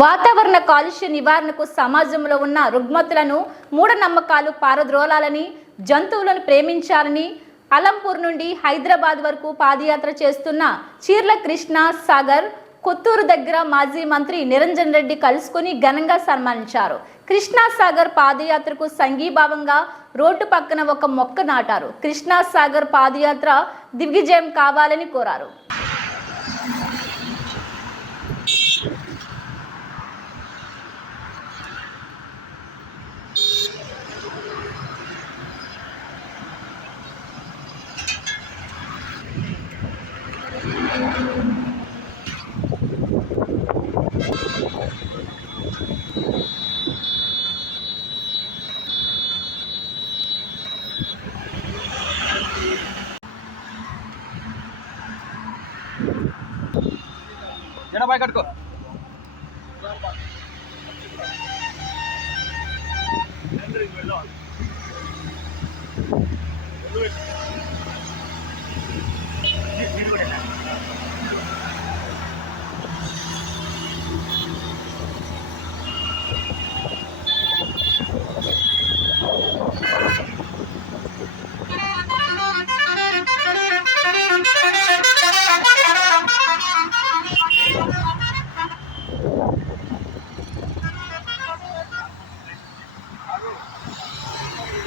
వాతావరణ కాలుష్య నివారణకు సమాజంలో ఉన్న రుగ్మతులను మూఢనమ్మకాలు పారద్రోలాలని జంతువులను ప్రేమించాలని అలంపూర్ నుండి హైదరాబాద్ వరకు పాదయాత్ర చేస్తున్న చీర్ల కృష్ణ సాగర్ కొత్తూరు దగ్గర మాజీ మంత్రి నిరంజన్ రెడ్డి కలుసుకుని ఘనంగా సన్మానించారు. కృష్ణాసాగర్ పాదయాత్రకు సంఘీభావంగా రోడ్డు పక్కన ఒక మొక్క నాటారు. కృష్ణాసాగర్ పాదయాత్ర దిగ్విజయం కావాలని కోరారు. ఎనభై కట్టుకో